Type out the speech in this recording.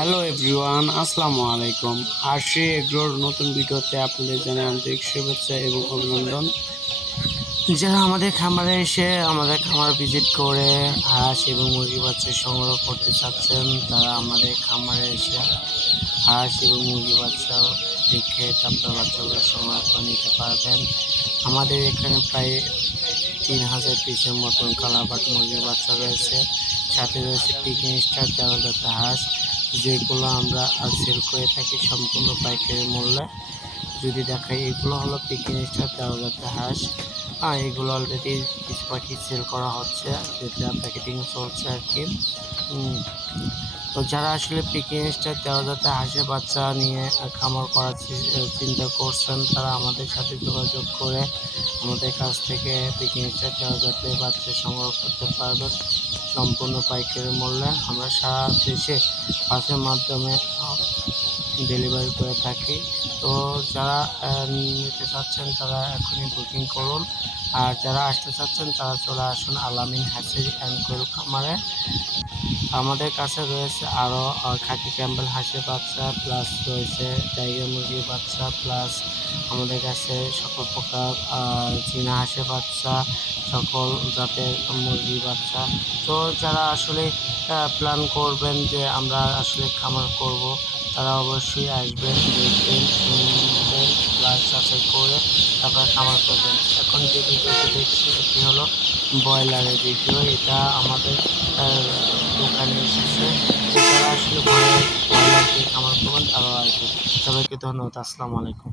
Hello everyone, আসসালামু আলাইকুম। আরশি এগ্রোর নতুন ভিডিওতে আপনাদের জানাই আন্তরিক শুভেচ্ছা এবং অভিনন্দন। যারা আমাদের খামারে এসে আমাদের খামার ভিজিট করে হাঁস এবং মুরগি বাচ্চা সংগ্রহ করতে চাচ্ছেন, তারা আমাদের খামারে এসে হাঁস এবং মুরগি বাচ্চা দেখে তারপর বাচ্চাগুলো সংগ্রহ করে নিতে পারবেন। আমাদের এখানে প্রায় 3000 পিসের মতন কালাবাট মুরগির বাচ্চা রয়েছে, সাথে রয়েছে পিকিং স্টার 13 জাতের হাঁস, যেগুলো আমরা সেল করে থাকি সম্পূর্ণ পাইকারি মূল্যে। যদি দেখাই, এগুলো হলো পিকিং স্টার 13 জাতের হাঁস। এগুলো অলরেডি কিছু পাখি সেল করা হচ্ছে, যেটা প্যাকেটিং চলছে আর কি। তো যারা আসলে পিকিং স্টার 13 জাতের হাঁসের বাচ্চা নিয়ে খামার করার চিন্তা করছেন, তারা আমাদের সাথে যোগাযোগ করে আমাদের কাছ থেকে পিকিং স্টার 13 জাতের বাচ্চা সংগ্রহ করতে পারবেন সম্পূর্ণ পাইকারি মূল্যে। আমরা সারা দেশে বাসের মাধ্যমে ডেলিভারি করে থাকি। তো যারা নিতে চাচ্ছেন তারা এখনই বুকিং করুন, আর যারা আসতে চাচ্ছেন তারা চলে আসুন আলামিন হ্যাচারি অ্যান্ড গরু খামারে। আমাদের কাছে রয়েছে আরও খাকি ক্যাম্বেল হাঁসের বাচ্চা, প্লাস রয়েছে টাইগার মুরগির বাচ্চা, প্লাস আমাদের কাছে সকল প্রকার চীনা হাঁসের বাচ্চা, সকল জাতের মুরগির বাচ্চা। তো যারা আসলে প্ল্যান করবেন যে আমরা আসলে খামার করব, তারা অবশ্যই আসবেন, দেখবেন, শুনবেন, প্লাস যাচাই করে তারপরে খামার করবেন। এখন যে ভিডিওটি দেখছি এটি হলো ব্রয়লারের ভিডিও। এটা আমাদের দোকানে এসেছে। যারা আসলে ব্রয়লার দিয়ে খামার করবেন তারাও আসবে। সবাইকে ধন্যবাদ। আসসালামু আলাইকুম।